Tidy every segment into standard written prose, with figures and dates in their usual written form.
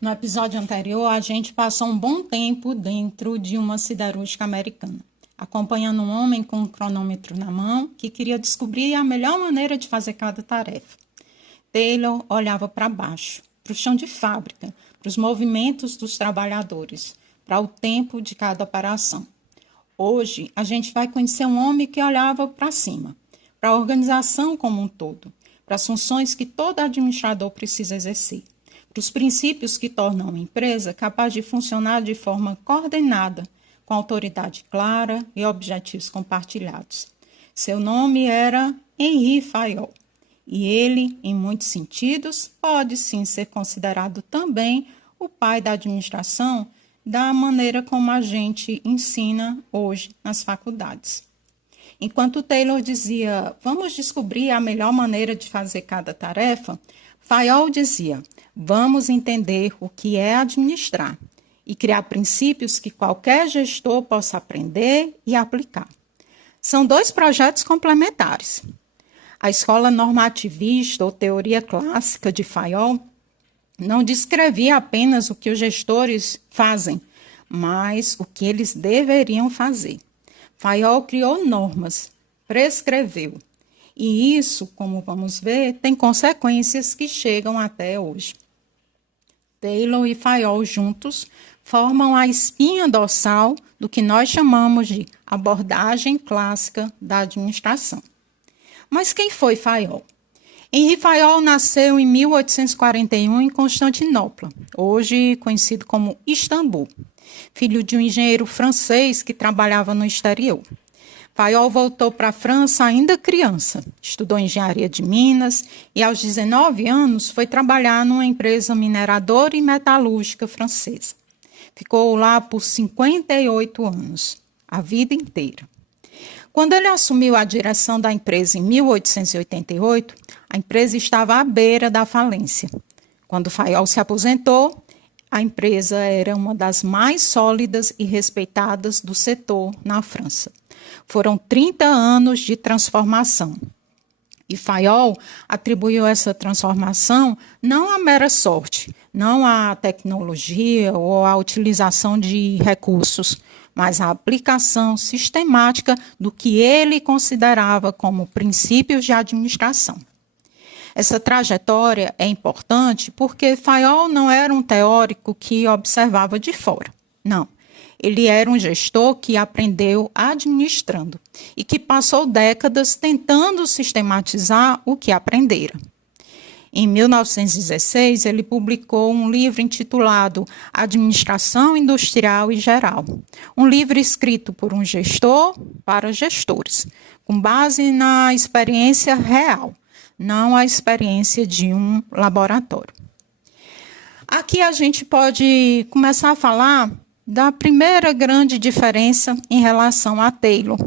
No episódio anterior, a gente passou um bom tempo dentro de uma siderúrgica americana, acompanhando um homem com um cronômetro na mão que queria descobrir a melhor maneira de fazer cada tarefa. Taylor olhava para baixo, para o chão de fábrica, para os movimentos dos trabalhadores, para o tempo de cada operação. Hoje, a gente vai conhecer um homem que olhava para cima, para a organização como um todo, para as funções que todo administrador precisa exercer, para os princípios que tornam uma empresa capaz de funcionar de forma coordenada, com autoridade clara e objetivos compartilhados. Seu nome era Henri Fayol, e ele, em muitos sentidos, pode sim ser considerado também o pai da administração da maneira como a gente ensina hoje nas faculdades. Enquanto Taylor dizia, vamos descobrir a melhor maneira de fazer cada tarefa, Fayol dizia, vamos entender o que é administrar e criar princípios que qualquer gestor possa aprender e aplicar. São dois projetos complementares. A escola normativista ou teoria clássica de Fayol não descrevia apenas o que os gestores fazem, mas o que eles deveriam fazer. Fayol criou normas, prescreveu. E isso, como vamos ver, tem consequências que chegam até hoje. Taylor e Fayol juntos formam a espinha dorsal do que nós chamamos de abordagem clássica da administração. Mas quem foi Fayol? Henri Fayol nasceu em 1841 em Constantinopla, hoje conhecido como Istambul, filho de um engenheiro francês que trabalhava no exterior. Fayol voltou para a França ainda criança, estudou engenharia de minas e aos 19 anos foi trabalhar numa empresa mineradora e metalúrgica francesa. Ficou lá por 58 anos, a vida inteira. Quando ele assumiu a direção da empresa em 1888, a empresa estava à beira da falência. Quando Fayol se aposentou, a empresa era uma das mais sólidas e respeitadas do setor na França. Foram 30 anos de transformação. E Fayol atribuiu essa transformação não à mera sorte, não à tecnologia ou à utilização de recursos, mas à aplicação sistemática do que ele considerava como princípios de administração. Essa trajetória é importante porque Fayol não era um teórico que observava de fora. Não, ele era um gestor que aprendeu administrando e que passou décadas tentando sistematizar o que aprendera. Em 1916, ele publicou um livro intitulado Administração Industrial e Geral, um livro escrito por um gestor para gestores, com base na experiência real, não a experiência de um laboratório. Aqui a gente pode começar a falar da primeira grande diferença em relação a Taylor.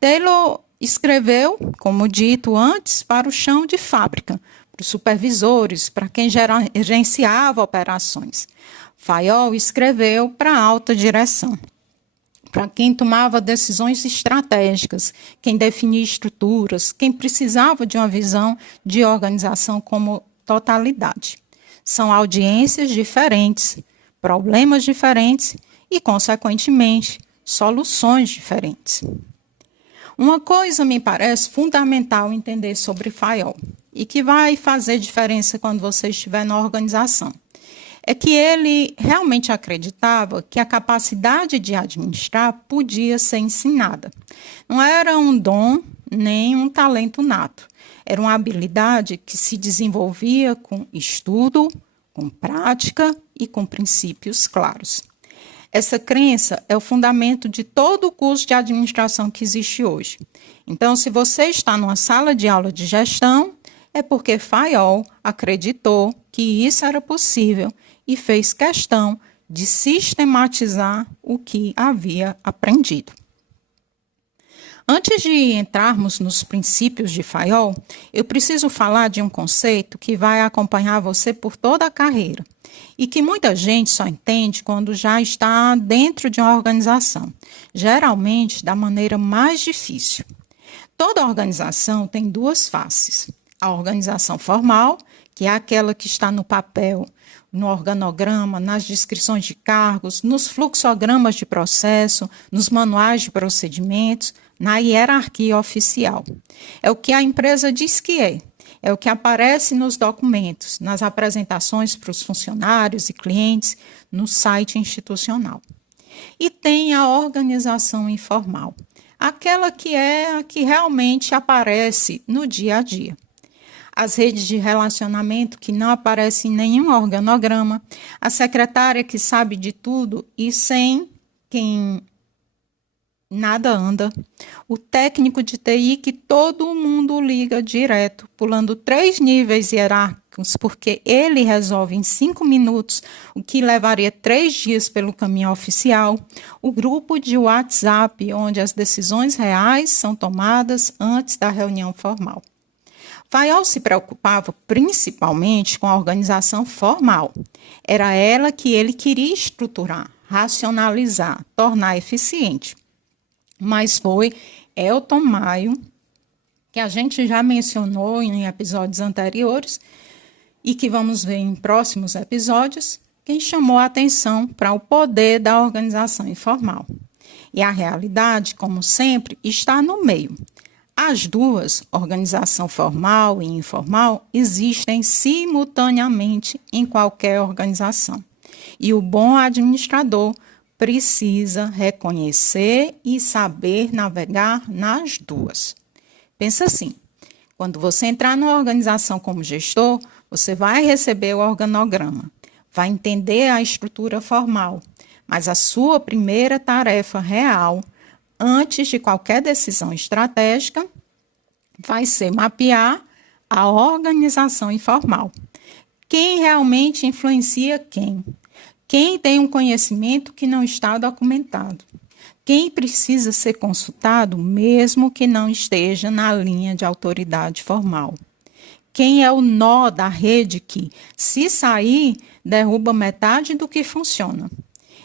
Taylor escreveu, como dito antes, para o chão de fábrica, para os supervisores, para quem gerenciava operações. Fayol escreveu para a alta direção, para quem tomava decisões estratégicas, quem definia estruturas, quem precisava de uma visão de organização como totalidade. São audiências diferentes, problemas diferentes e, consequentemente, soluções diferentes. Uma coisa me parece fundamental entender sobre Fayol e que vai fazer diferença quando você estiver na organização, é que ele realmente acreditava que a capacidade de administrar podia ser ensinada. Não era um dom nem um talento nato. Era uma habilidade que se desenvolvia com estudo, com prática e com princípios claros. Essa crença é o fundamento de todo o curso de administração que existe hoje. Então, se você está numa sala de aula de gestão, é porque Fayol acreditou que isso era possível e fez questão de sistematizar o que havia aprendido. Antes de entrarmos nos princípios de Fayol, eu preciso falar de um conceito que vai acompanhar você por toda a carreira e que muita gente só entende quando já está dentro de uma organização, geralmente da maneira mais difícil. Toda organização tem duas faces. A organização formal, que é aquela que está no papel, no organograma, nas descrições de cargos, nos fluxogramas de processo, nos manuais de procedimentos, na hierarquia oficial. É o que a empresa diz que é o que aparece nos documentos, nas apresentações para os funcionários e clientes, no site institucional. E tem a organização informal, aquela que é a que realmente aparece no dia a dia. As redes de relacionamento que não aparecem em nenhum organograma, a secretária que sabe de tudo e sem quem nada anda, o técnico de TI que todo mundo liga direto, pulando 3 níveis hierárquicos, porque ele resolve em 5 minutos o que levaria 3 dias pelo caminho oficial, o grupo de WhatsApp, onde as decisões reais são tomadas antes da reunião formal. Fayol se preocupava principalmente com a organização formal. Era ela que ele queria estruturar, racionalizar, tornar eficiente. Mas foi Elton Maio, que a gente já mencionou em episódios anteriores e que vamos ver em próximos episódios, quem chamou a atenção para o poder da organização informal. E a realidade, como sempre, está no meio. As duas, organização formal e informal, existem simultaneamente em qualquer organização. E o bom administrador precisa reconhecer e saber navegar nas duas. Pensa assim, quando você entrar numa organização como gestor, você vai receber o organograma, vai entender a estrutura formal, mas a sua primeira tarefa real, antes de qualquer decisão estratégica, vai ser mapear a organização informal. Quem realmente influencia quem? Quem tem um conhecimento que não está documentado? Quem precisa ser consultado, mesmo que não esteja na linha de autoridade formal? Quem é o nó da rede que, se sair, derruba metade do que funciona?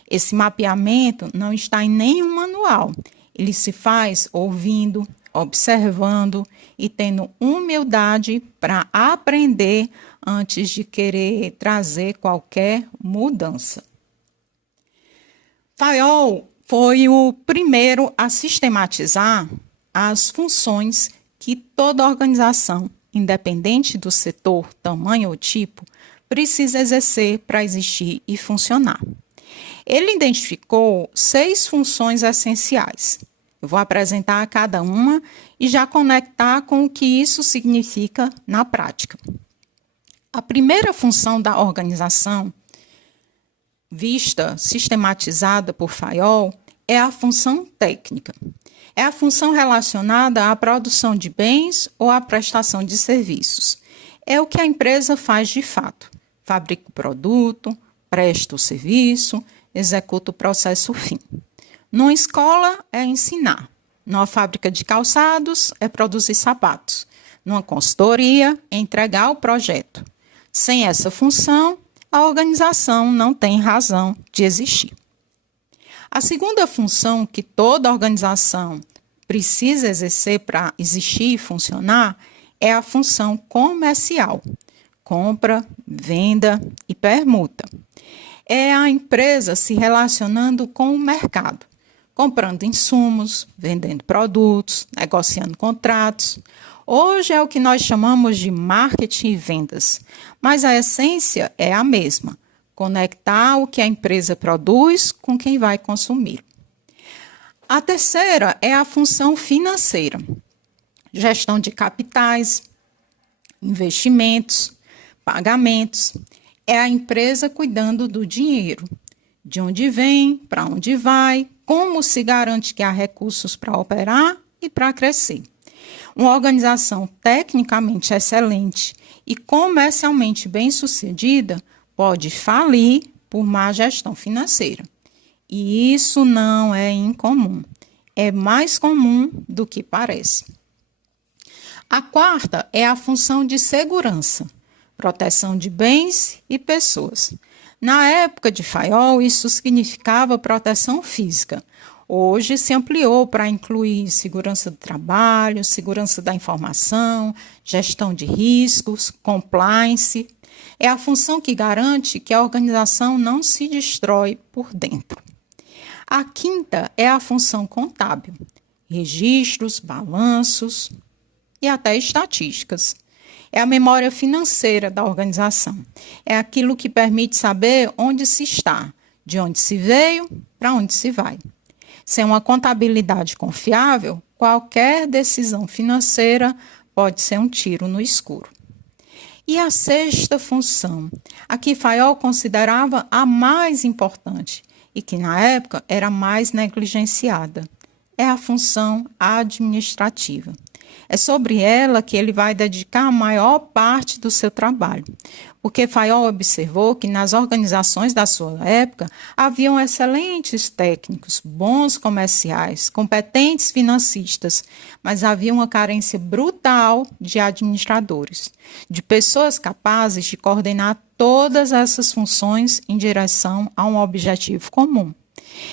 Esse mapeamento não está em nenhum manual. Ele se faz ouvindo, observando e tendo humildade para aprender antes de querer trazer qualquer mudança. Fayol foi o primeiro a sistematizar as funções que toda organização, independente do setor, tamanho ou tipo, precisa exercer para existir e funcionar. Ele identificou 6 funções essenciais. Eu vou apresentar cada uma e já conectar com o que isso significa na prática. A primeira função da organização, vista sistematizada por Fayol, é a função técnica. É a função relacionada à produção de bens ou à prestação de serviços. É o que a empresa faz de fato. Fabrica o produto, presta o serviço, executa o processo fim. Numa escola é ensinar. Numa fábrica de calçados é produzir sapatos. Numa consultoria é entregar o projeto. Sem essa função, a organização não tem razão de existir. A segunda função que toda organização precisa exercer para existir e funcionar é a função comercial. Compra, venda e permuta. É a empresa se relacionando com o mercado, comprando insumos, vendendo produtos, negociando contratos. Hoje é o que nós chamamos de marketing e vendas, mas a essência é a mesma: conectar o que a empresa produz com quem vai consumir. A terceira é a função financeira: gestão de capitais, investimentos, pagamentos. É a empresa cuidando do dinheiro, de onde vem, para onde vai, como se garante que há recursos para operar e para crescer. Uma organização tecnicamente excelente e comercialmente bem-sucedida pode falir por má gestão financeira. E isso não é incomum. É mais comum do que parece. A quarta é a função de segurança, proteção de bens e pessoas. Na época de Fayol, isso significava proteção física. Hoje se ampliou para incluir segurança do trabalho, segurança da informação, gestão de riscos, compliance. É a função que garante que a organização não se destrói por dentro. A quinta é a função contábil, registros, balanços e até estatísticas. É a memória financeira da organização. É aquilo que permite saber onde se está, de onde se veio, para onde se vai. Sem uma contabilidade confiável, qualquer decisão financeira pode ser um tiro no escuro. E a sexta função, a que Fayol considerava a mais importante e que na época era mais negligenciada, é a função administrativa. É sobre ela que ele vai dedicar a maior parte do seu trabalho, porque Fayol observou que nas organizações da sua época haviam excelentes técnicos, bons comerciais, competentes financistas, mas havia uma carência brutal de administradores, de pessoas capazes de coordenar todas essas funções em direção a um objetivo comum.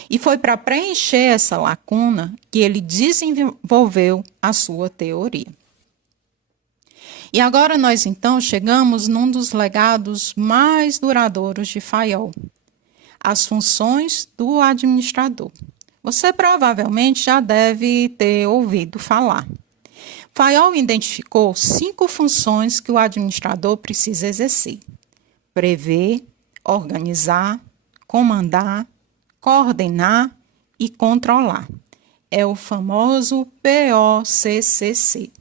E foi para preencher essa lacuna que ele desenvolveu a sua teoria. E agora nós então chegamos num dos legados mais duradouros de Fayol, as funções do administrador. Você provavelmente já deve ter ouvido falar. Fayol identificou 5 funções que o administrador precisa exercer: prever, organizar, comandar, coordenar e controlar. É o famoso POCCC.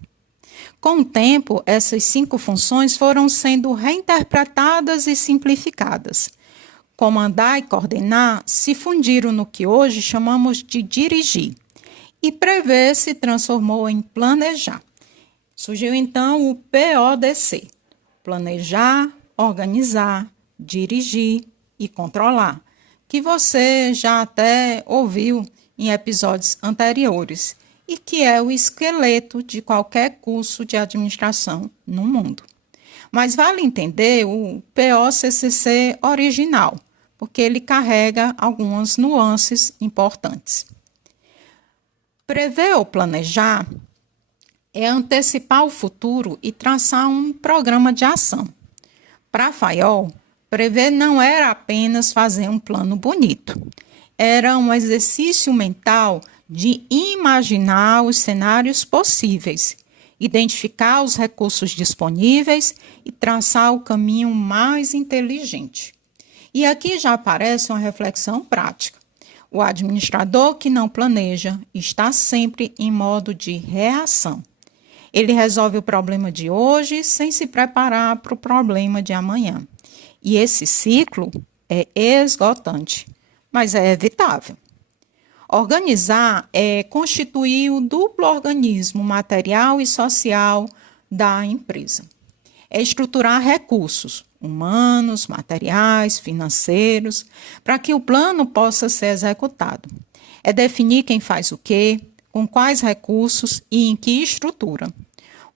Com o tempo, essas 5 funções foram sendo reinterpretadas e simplificadas. Comandar e coordenar se fundiram no que hoje chamamos de dirigir, e prever se transformou em planejar. Surgiu então o PODC: planejar, organizar, dirigir e controlar, que você já até ouviu em episódios anteriores e que é o esqueleto de qualquer curso de administração no mundo. Mas vale entender o POCCC original, porque ele carrega algumas nuances importantes. Prever ou planejar é antecipar o futuro e traçar um programa de ação. Para Fayol, prever não era apenas fazer um plano bonito. Era um exercício mental de imaginar os cenários possíveis, identificar os recursos disponíveis e traçar o caminho mais inteligente. E aqui já aparece uma reflexão prática. O administrador que não planeja está sempre em modo de reação. Ele resolve o problema de hoje sem se preparar para o problema de amanhã. E esse ciclo é esgotante, mas é evitável. Organizar é constituir o duplo organismo material e social da empresa. É estruturar recursos humanos, materiais, financeiros, para que o plano possa ser executado. É definir quem faz o quê, com quais recursos e em que estrutura.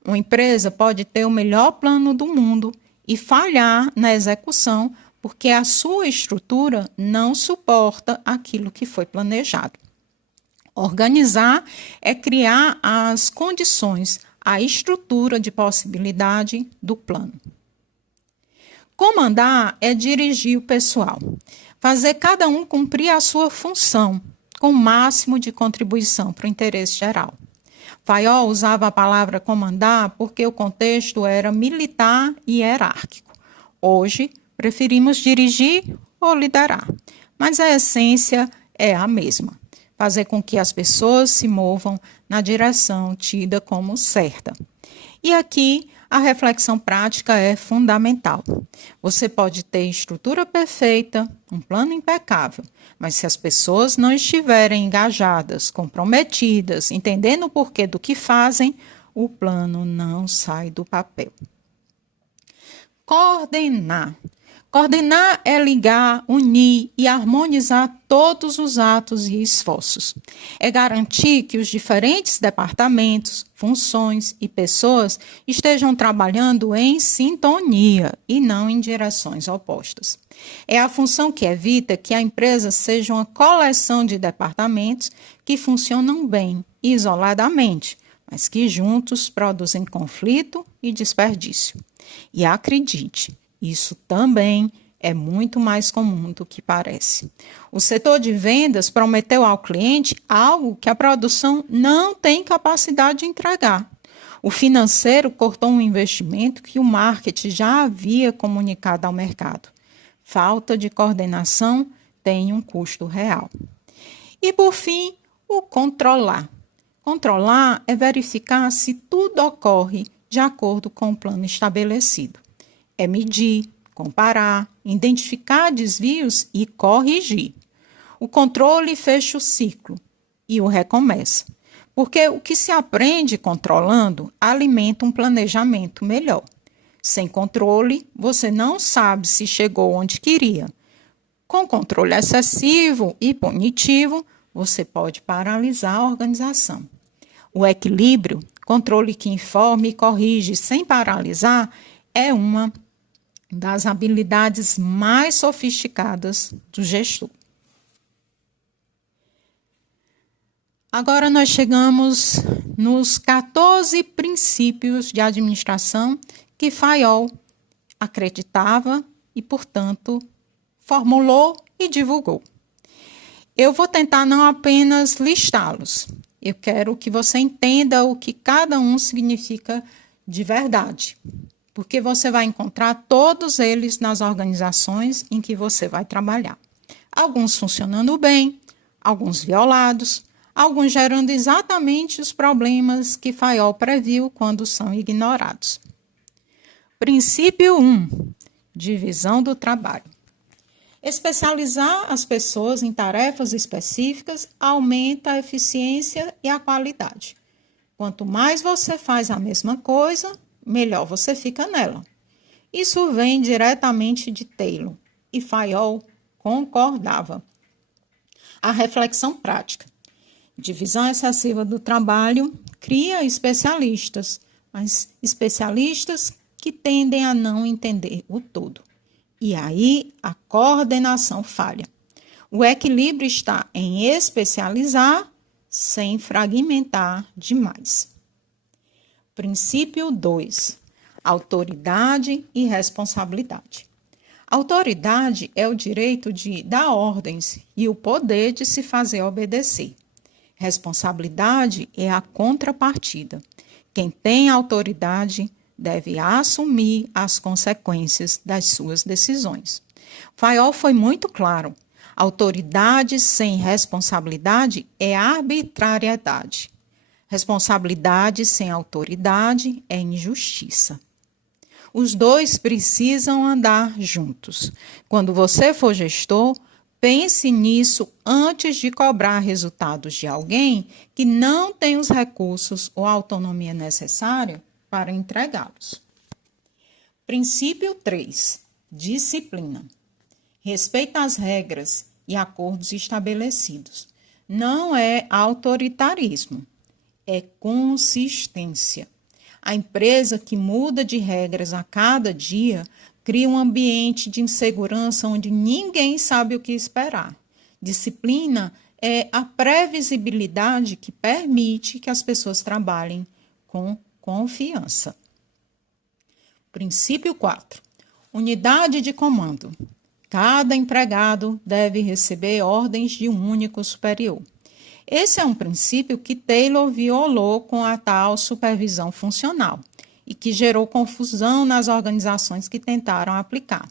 Uma empresa pode ter o melhor plano do mundo e falhar na execução porque a sua estrutura não suporta aquilo que foi planejado. Organizar é criar as condições, a estrutura de possibilidade do plano. Comandar é dirigir o pessoal, fazer cada um cumprir a sua função, com o máximo de contribuição para o interesse geral. Fayol usava a palavra comandar porque o contexto era militar e hierárquico. Hoje, preferimos dirigir ou liderar, mas a essência é a mesma: fazer com que as pessoas se movam na direção tida como certa. E aqui a reflexão prática é fundamental. Você pode ter estrutura perfeita, um plano impecável, mas se as pessoas não estiverem engajadas, comprometidas, entendendo o porquê do que fazem, o plano não sai do papel. Coordenar. Coordenar é ligar, unir e harmonizar todos os atos e esforços. É garantir que os diferentes departamentos, funções e pessoas estejam trabalhando em sintonia e não em direções opostas. É a função que evita que a empresa seja uma coleção de departamentos que funcionam bem, isoladamente, mas que juntos produzem conflito e desperdício. E acredite, isso também é muito mais comum do que parece. O setor de vendas prometeu ao cliente algo que a produção não tem capacidade de entregar. O financeiro cortou um investimento que o marketing já havia comunicado ao mercado. Falta de coordenação tem um custo real. E, por fim, o controlar. Controlar é verificar se tudo ocorre de acordo com o plano estabelecido. É medir, comparar, identificar desvios e corrigir. O controle fecha o ciclo e o recomeça, porque o que se aprende controlando alimenta um planejamento melhor. Sem controle, você não sabe se chegou onde queria. Com controle excessivo e punitivo, você pode paralisar a organização. O equilíbrio, controle que informa e corrige sem paralisar, é uma das habilidades mais sofisticadas do gestor. Agora nós chegamos nos 14 princípios de administração que Fayol acreditava e, portanto, formulou e divulgou. Eu vou tentar não apenas listá-los, eu quero que você entenda o que cada um significa de verdade, porque você vai encontrar todos eles nas organizações em que você vai trabalhar. Alguns funcionando bem, alguns violados, alguns gerando exatamente os problemas que Fayol previu quando são ignorados. Princípio 1. Divisão do trabalho. Especializar as pessoas em tarefas específicas aumenta a eficiência e a qualidade. Quanto mais você faz a mesma coisa, melhor você fica nela. Isso vem diretamente de Taylor, e Fayol concordava. A reflexão prática. Divisão excessiva do trabalho cria especialistas, mas especialistas que tendem a não entender o todo. E aí a coordenação falha. O equilíbrio está em especializar sem fragmentar demais. Princípio 2. Autoridade e responsabilidade. Autoridade é o direito de dar ordens e o poder de se fazer obedecer. Responsabilidade é a contrapartida. Quem tem autoridade deve assumir as consequências das suas decisões. Fayol foi muito claro. Autoridade sem responsabilidade é arbitrariedade. Responsabilidade sem autoridade é injustiça. Os dois precisam andar juntos. Quando você for gestor, pense nisso antes de cobrar resultados de alguém que não tem os recursos ou a autonomia necessária para entregá-los. Princípio 3. Disciplina. Respeita as regras e acordos estabelecidos. Não é autoritarismo, é consistência. A empresa que muda de regras a cada dia cria um ambiente de insegurança onde ninguém sabe o que esperar. Disciplina é a previsibilidade que permite que as pessoas trabalhem com confiança. Princípio 4. Unidade de comando. Cada empregado deve receber ordens de um único superior. Esse é um princípio que Taylor violou com a tal supervisão funcional e que gerou confusão nas organizações que tentaram aplicar.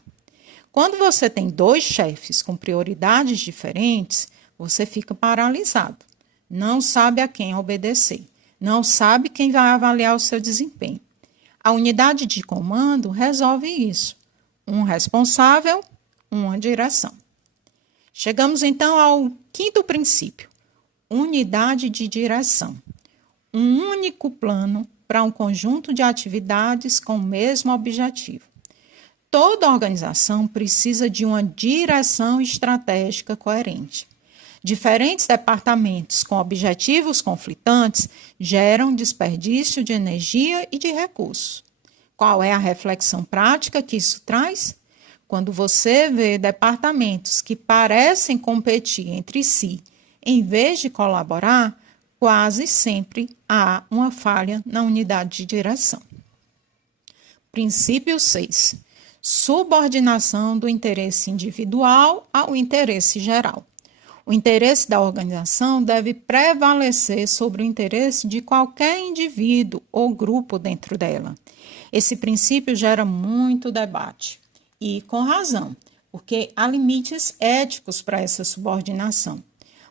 Quando você tem dois chefes com prioridades diferentes, você fica paralisado. Não sabe a quem obedecer. Não sabe quem vai avaliar o seu desempenho. A unidade de comando resolve isso. Um responsável, uma direção. Chegamos então ao quinto princípio. Unidade de direção. Um único plano para um conjunto de atividades com o mesmo objetivo. Toda organização precisa de uma direção estratégica coerente. Diferentes departamentos com objetivos conflitantes geram desperdício de energia e de recursos. Qual é a reflexão prática que isso traz? Quando você vê departamentos que parecem competir entre si, em vez de colaborar, quase sempre há uma falha na unidade de direção. Princípio 6. Subordinação do interesse individual ao interesse geral. O interesse da organização deve prevalecer sobre o interesse de qualquer indivíduo ou grupo dentro dela. Esse princípio gera muito debate, e com razão, porque há limites éticos para essa subordinação.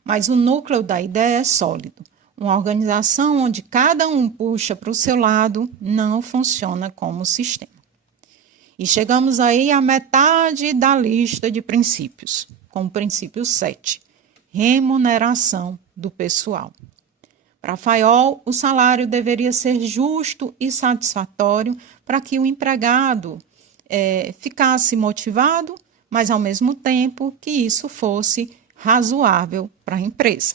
Mas o núcleo da ideia é sólido. Uma organização onde cada um puxa para o seu lado não funciona como sistema. E chegamos aí à metade da lista de princípios, com o princípio 7, remuneração do pessoal. Para Fayol, o salário deveria ser justo e satisfatório para que o empregado ficasse motivado, mas ao mesmo tempo que isso fosse razoável para a empresa.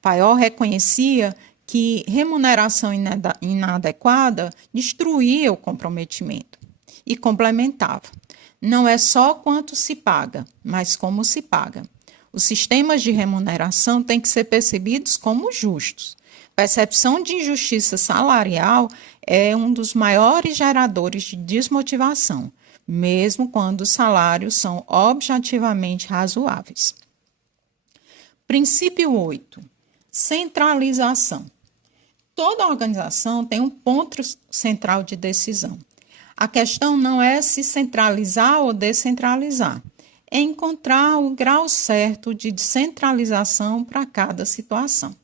Fayol reconhecia que remuneração inadequada destruía o comprometimento e complementava. Não é só quanto se paga, mas como se paga. Os sistemas de remuneração têm que ser percebidos como justos. Percepção de injustiça salarial é um dos maiores geradores de desmotivação, mesmo quando os salários são objetivamente razoáveis. Princípio 8. Centralização. Toda organização tem um ponto central de decisão. A questão não é se centralizar ou descentralizar, é encontrar o grau certo de descentralização para cada situação.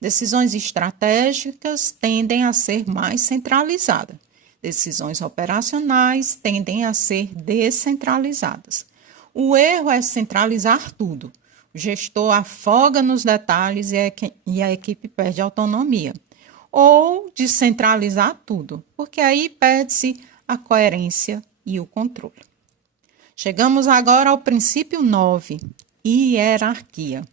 Decisões estratégicas tendem a ser mais centralizadas. Decisões operacionais tendem a ser descentralizadas. O erro é centralizar tudo. O gestor afoga nos detalhes e a equipe perde autonomia. Ou descentralizar tudo, porque aí perde-se a coerência e o controle. Chegamos agora ao princípio 9, hierarquia.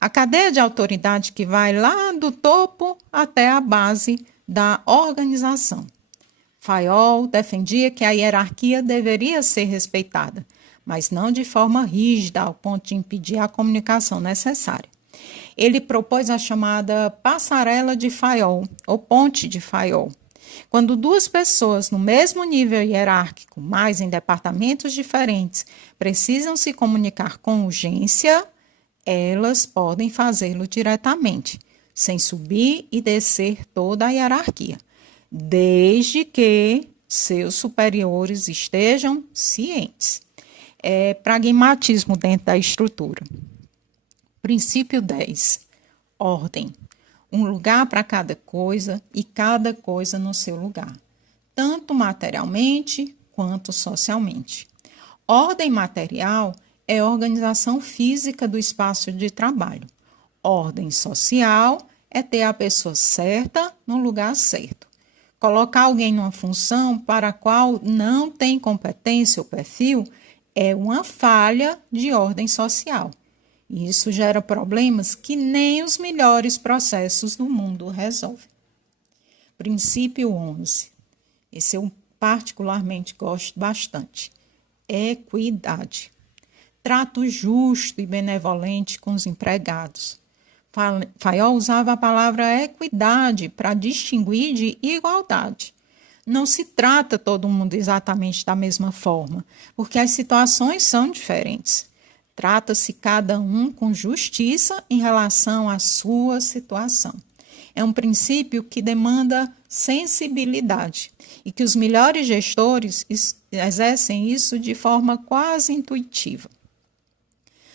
A cadeia de autoridade que vai lá do topo até a base da organização. Fayol defendia que a hierarquia deveria ser respeitada, mas não de forma rígida ao ponto de impedir a comunicação necessária. Ele propôs a chamada passarela de Fayol, ou ponte de Fayol. Quando duas pessoas no mesmo nível hierárquico, mas em departamentos diferentes, precisam se comunicar com urgência, elas podem fazê-lo diretamente, sem subir e descer toda a hierarquia, desde que seus superiores estejam cientes. É pragmatismo dentro da estrutura. Princípio 10. Ordem. Um lugar para cada coisa e cada coisa no seu lugar, tanto materialmente quanto socialmente. Ordem material é a organização física do espaço de trabalho. Ordem social é ter a pessoa certa no lugar certo. Colocar alguém numa função para a qual não tem competência ou perfil é uma falha de ordem social. E isso gera problemas que nem os melhores processos do mundo resolvem. Princípio 11. Esse eu particularmente gosto bastante. Equidade. Trato justo e benevolente com os empregados. Fayol usava a palavra equidade para distinguir de igualdade. Não se trata todo mundo exatamente da mesma forma, porque as situações são diferentes. Trata-se cada um com justiça em relação à sua situação. É um princípio que demanda sensibilidade e que os melhores gestores exercem isso de forma quase intuitiva.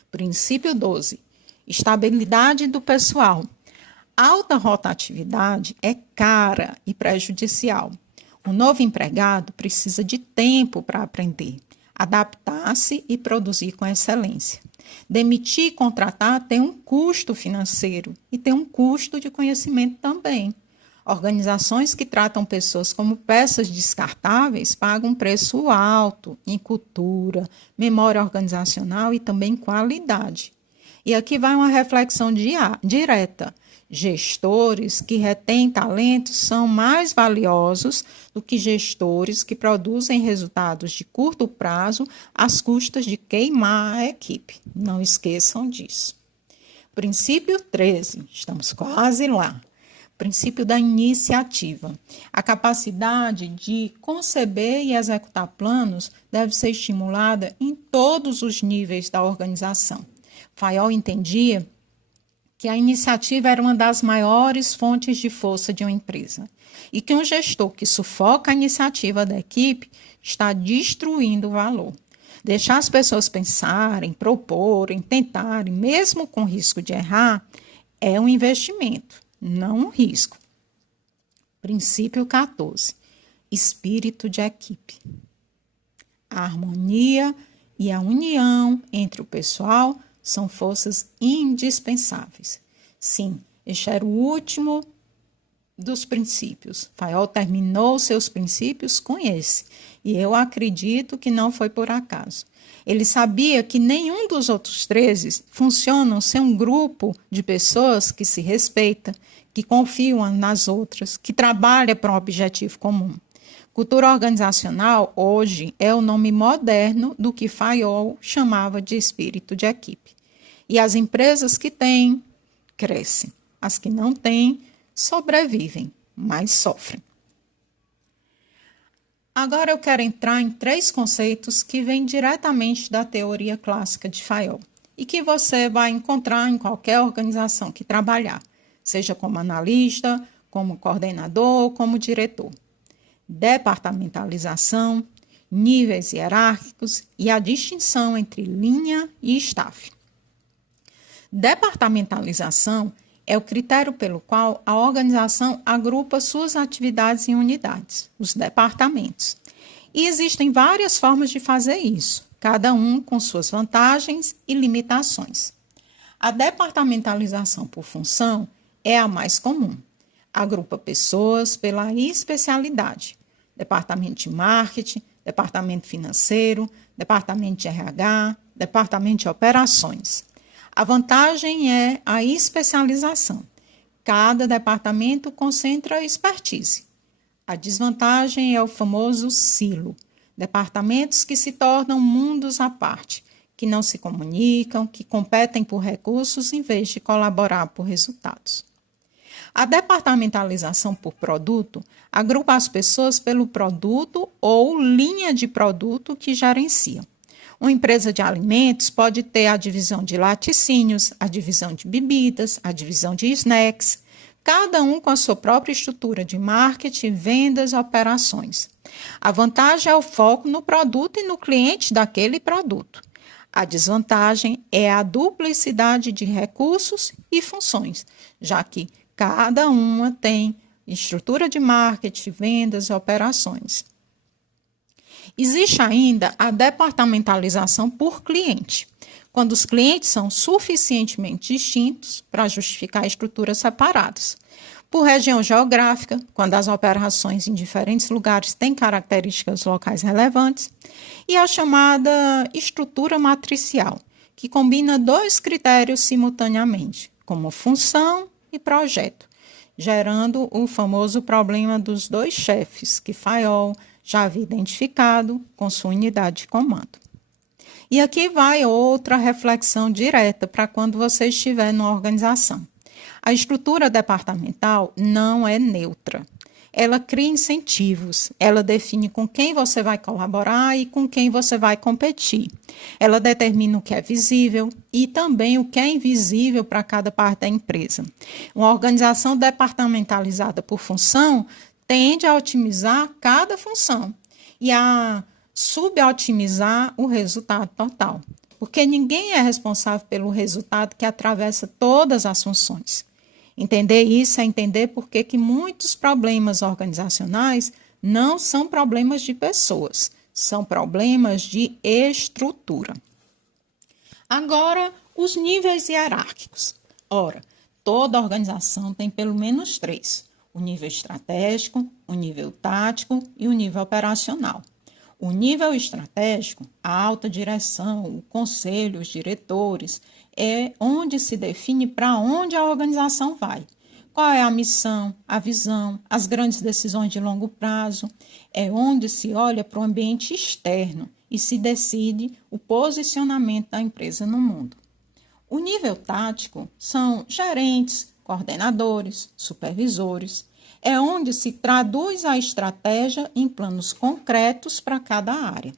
Princípio 12. Estabilidade do pessoal. Alta rotatividade é cara e prejudicial. O novo empregado precisa de tempo para aprender, adaptar-se e produzir com excelência. Demitir e contratar tem um custo financeiro e tem um custo de conhecimento também. Organizações que tratam pessoas como peças descartáveis pagam um preço alto em cultura, memória organizacional e também qualidade. E aqui vai uma reflexão direta. Gestores que retêm talentos são mais valiosos do que gestores que produzem resultados de curto prazo às custas de queimar a equipe. Não esqueçam disso. Princípio 13, estamos quase lá. Princípio da iniciativa. A capacidade de conceber e executar planos deve ser estimulada em todos os níveis da organização. Fayol entendia que a iniciativa era uma das maiores fontes de força de uma empresa e que um gestor que sufoca a iniciativa da equipe está destruindo o valor. Deixar as pessoas pensarem, proporem, tentarem, mesmo com risco de errar, é um investimento, não um risco. Princípio 14. Espírito de equipe. A harmonia e a união entre o pessoal são forças indispensáveis. Sim, este era o último dos princípios. Fayol terminou seus princípios com esse, e eu acredito que não foi por acaso. Ele sabia que nenhum dos outros 13 funcionam sem um grupo de pessoas que se respeita, que confiam nas outras, que trabalha para um objetivo comum. Cultura organizacional, hoje, é o nome moderno do que Fayol chamava de espírito de equipe. E as empresas que têm, crescem. As que não têm, sobrevivem, mas sofrem. Agora eu quero entrar em 3 conceitos que vêm diretamente da teoria clássica de Fayol e que você vai encontrar em qualquer organização que trabalhar, seja como analista, como coordenador ou como diretor. Departamentalização, níveis hierárquicos e a distinção entre linha e staff. Departamentalização é o critério pelo qual a organização agrupa suas atividades em unidades, os departamentos. E existem várias formas de fazer isso, cada um com suas vantagens e limitações. A departamentalização por função é a mais comum. Agrupa pessoas pela especialidade. Departamento de marketing, departamento financeiro, departamento de RH, departamento de operações. A vantagem é a especialização. Cada departamento concentra expertise. A desvantagem é o famoso silo. Departamentos que se tornam mundos à parte, que não se comunicam, que competem por recursos em vez de colaborar por resultados. A departamentalização por produto agrupa as pessoas pelo produto ou linha de produto que gerenciam. Uma empresa de alimentos pode ter a divisão de laticínios, a divisão de bebidas, a divisão de snacks, cada um com a sua própria estrutura de marketing, vendas, operações. A vantagem é o foco no produto e no cliente daquele produto. A desvantagem é a duplicidade de recursos e funções, já que cada uma tem estrutura de marketing, vendas e operações. Existe ainda a departamentalização por cliente, quando os clientes são suficientemente distintos para justificar estruturas separadas. Por região geográfica, quando as operações em diferentes lugares têm características locais relevantes. E a chamada estrutura matricial, que combina 2 critérios simultaneamente, como função e projeto, gerando o famoso problema dos 2 chefes, que Fayol já havia identificado com sua unidade de comando. E aqui vai outra reflexão direta para quando você estiver numa organização. A estrutura departamental não é neutra. Ela cria incentivos, ela define com quem você vai colaborar e com quem você vai competir. Ela determina o que é visível e também o que é invisível para cada parte da empresa. Uma organização departamentalizada por função tende a otimizar cada função e a subotimizar o resultado total, porque ninguém é responsável pelo resultado que atravessa todas as funções. Entender isso é entender por que muitos problemas organizacionais não são problemas de pessoas, são problemas de estrutura. Agora, os níveis hierárquicos. Ora, toda organização tem pelo menos 3. o nível estratégico, o nível tático e o nível operacional. O nível estratégico, a alta direção, o conselho, os diretores, é onde se define para onde a organização vai. Qual é a missão, a visão, as grandes decisões de longo prazo? É onde se olha para o ambiente externo e se decide o posicionamento da empresa no mundo. O nível tático são gerentes, coordenadores, supervisores. É onde se traduz a estratégia em planos concretos para cada área.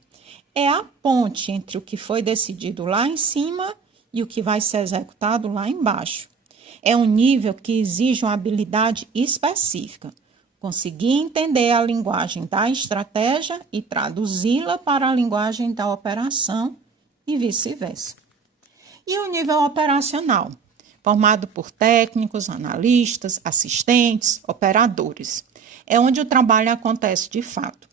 É a ponte entre o que foi decidido lá em cima e o que vai ser executado lá embaixo. É um nível que exige uma habilidade específica. Conseguir entender a linguagem da estratégia e traduzi-la para a linguagem da operação e vice-versa. E o nível operacional, formado por técnicos, analistas, assistentes, operadores. É onde o trabalho acontece de fato.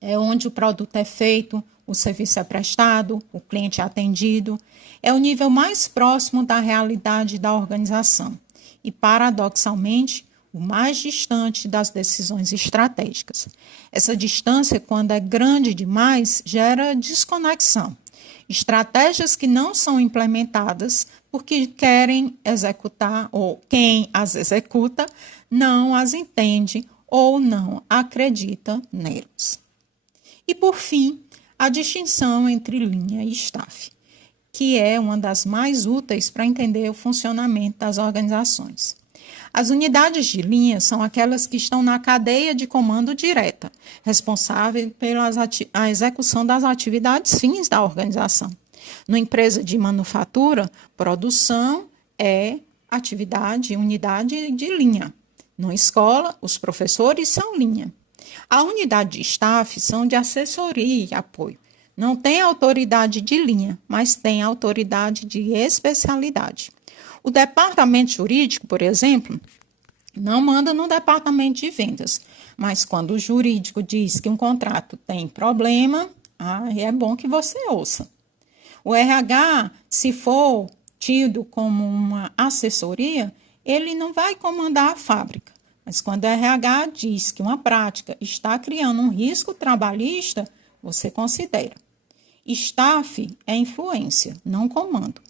É onde o produto é feito, o serviço é prestado, o cliente é atendido. É o nível mais próximo da realidade da organização e, paradoxalmente, o mais distante das decisões estratégicas. Essa distância, quando é grande demais, gera desconexão. Estratégias que não são implementadas porque querem executar ou quem as executa não as entende ou não acredita nelas. E, por fim, a distinção entre linha e staff, que é uma das mais úteis para entender o funcionamento das organizações. As unidades de linha são aquelas que estão na cadeia de comando direta, responsável pela execução das atividades fins da organização. Numa empresa de manufatura, produção é unidade de linha. Numa escola, os professores são linha. A unidade de staff são de assessoria e apoio. Não tem autoridade de linha, mas tem autoridade de especialidade. O departamento jurídico, por exemplo, não manda no departamento de vendas, mas quando o jurídico diz que um contrato tem problema, é bom que você ouça. O RH, se for tido como uma assessoria, ele não vai comandar a fábrica. Mas quando o RH diz que uma prática está criando um risco trabalhista, você considera. Staff é influência, não comando.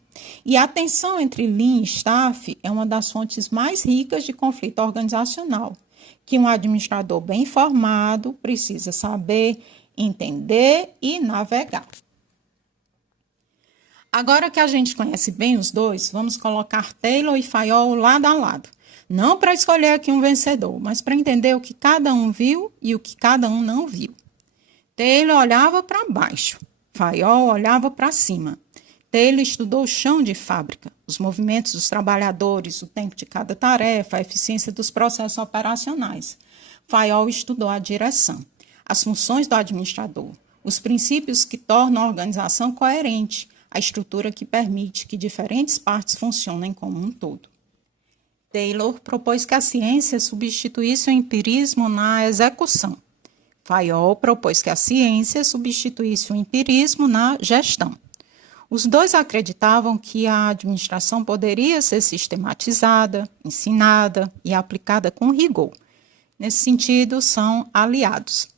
E a tensão entre linha e staff é uma das fontes mais ricas de conflito organizacional, que um administrador bem formado precisa saber, entender e navegar. Agora que a gente conhece bem os dois, vamos colocar Taylor e Fayol lado a lado. Não para escolher aqui um vencedor, mas para entender o que cada um viu e o que cada um não viu. Taylor olhava para baixo, Fayol olhava para cima. Taylor estudou o chão de fábrica, os movimentos dos trabalhadores, o tempo de cada tarefa, a eficiência dos processos operacionais. Fayol estudou a direção, as funções do administrador, os princípios que tornam a organização coerente, a estrutura que permite que diferentes partes funcionem como um todo. Taylor propôs que a ciência substituísse o empirismo na execução. Fayol propôs que a ciência substituísse o empirismo na gestão. Os dois acreditavam que a administração poderia ser sistematizada, ensinada e aplicada com rigor. Nesse sentido, são aliados.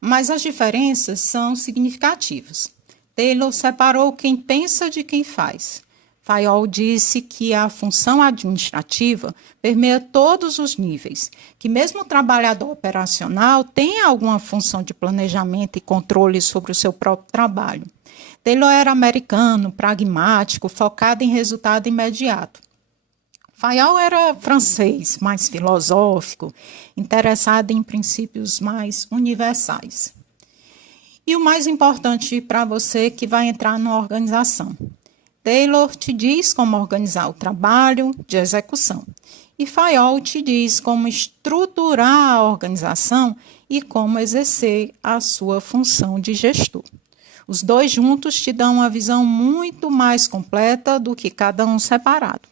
Mas as diferenças são significativas. Taylor separou quem pensa de quem faz. Fayol disse que a função administrativa permeia todos os níveis, que mesmo o trabalhador operacional tem alguma função de planejamento e controle sobre o seu próprio trabalho. Taylor era americano, pragmático, focado em resultado imediato. Fayol era francês, mais filosófico, interessado em princípios mais universais. E o mais importante para você que vai entrar na organização. Taylor te diz como organizar o trabalho de execução e Fayol te diz como estruturar a organização e como exercer a sua função de gestor. Os dois juntos te dão uma visão muito mais completa do que cada um separado.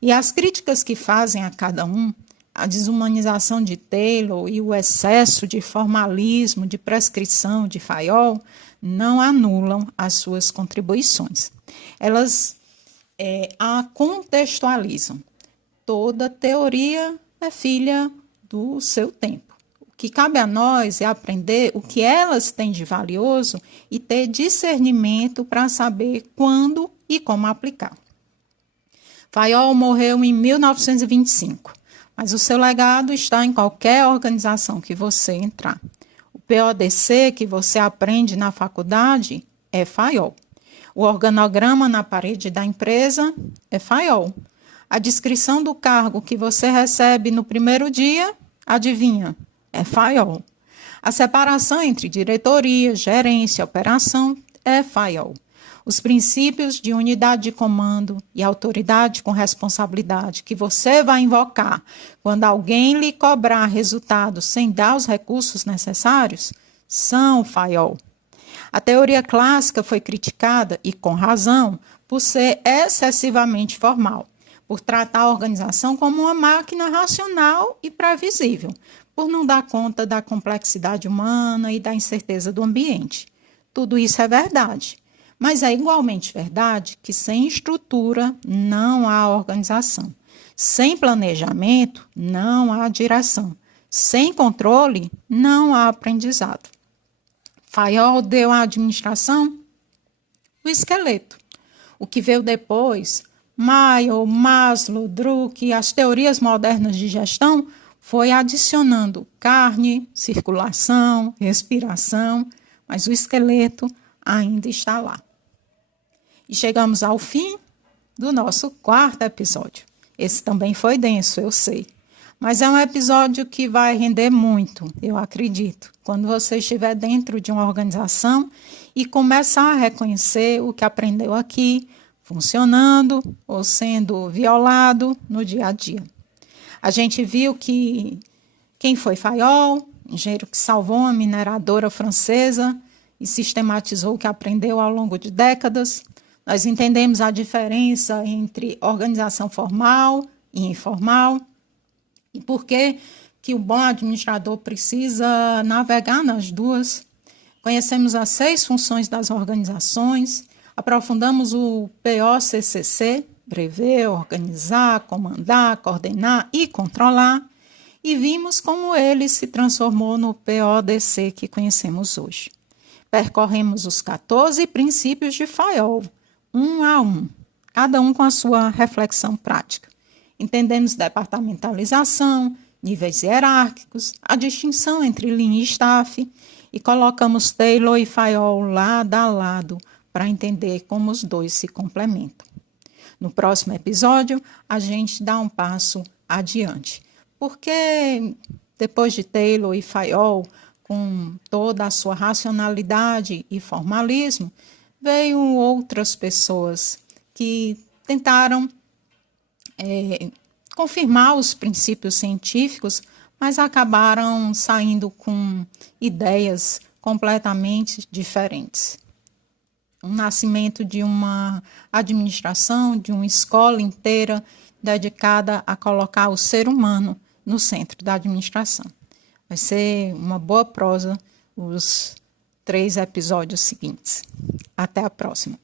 E as críticas que fazem a cada um, a desumanização de Taylor e o excesso de formalismo, de prescrição de Fayol, não anulam as suas contribuições. Elas a contextualizam. Toda teoria é filha do seu tempo. O que cabe a nós é aprender o que elas têm de valioso e ter discernimento para saber quando e como aplicar. Fayol morreu em 1925, mas o seu legado está em qualquer organização que você entrar. O PODC que você aprende na faculdade é Fayol. O organograma na parede da empresa é Fayol. A descrição do cargo que você recebe no primeiro dia, adivinha? É Fayol. A separação entre diretoria, gerência e operação é Fayol. Os princípios de unidade de comando e autoridade com responsabilidade que você vai invocar quando alguém lhe cobrar resultados sem dar os recursos necessários são Fayol. A teoria clássica foi criticada, e com razão, por ser excessivamente formal, por tratar a organização como uma máquina racional e previsível, por não dar conta da complexidade humana e da incerteza do ambiente. Tudo isso é verdade, mas é igualmente verdade que sem estrutura não há organização, sem planejamento não há direção, sem controle não há aprendizado. Fayol deu à administração o esqueleto. O que veio depois, Mayo, Maslow, Druck e as teorias modernas de gestão, foi adicionando carne, circulação, respiração, mas o esqueleto ainda está lá. E chegamos ao fim do nosso 4º episódio. Esse também foi denso, eu sei. Mas é um episódio que vai render muito, eu acredito, quando você estiver dentro de uma organização e começar a reconhecer o que aprendeu aqui, funcionando ou sendo violado no dia a dia. A gente viu que quem foi Fayol, engenheiro que salvou uma mineradora francesa e sistematizou o que aprendeu ao longo de décadas. Nós entendemos a diferença entre organização formal e informal. E por que o bom administrador precisa navegar nas duas? Conhecemos as 6 funções das organizações, aprofundamos o POCCC, prever, organizar, comandar, coordenar e controlar, e vimos como ele se transformou no PODC que conhecemos hoje. Percorremos os 14 princípios de Fayol, um a um, cada um com a sua reflexão prática. Entendemos departamentalização, níveis hierárquicos, a distinção entre linha e staff e colocamos Taylor e Fayol lado a lado para entender como os dois se complementam. No próximo episódio, a gente dá um passo adiante, porque depois de Taylor e Fayol, com toda a sua racionalidade e formalismo, veio outras pessoas que tentaram confirmar os princípios científicos, mas acabaram saindo com ideias completamente diferentes. O nascimento de uma administração, de uma escola inteira dedicada a colocar o ser humano no centro da administração. Vai ser uma boa prosa os 3 episódios seguintes. Até a próxima.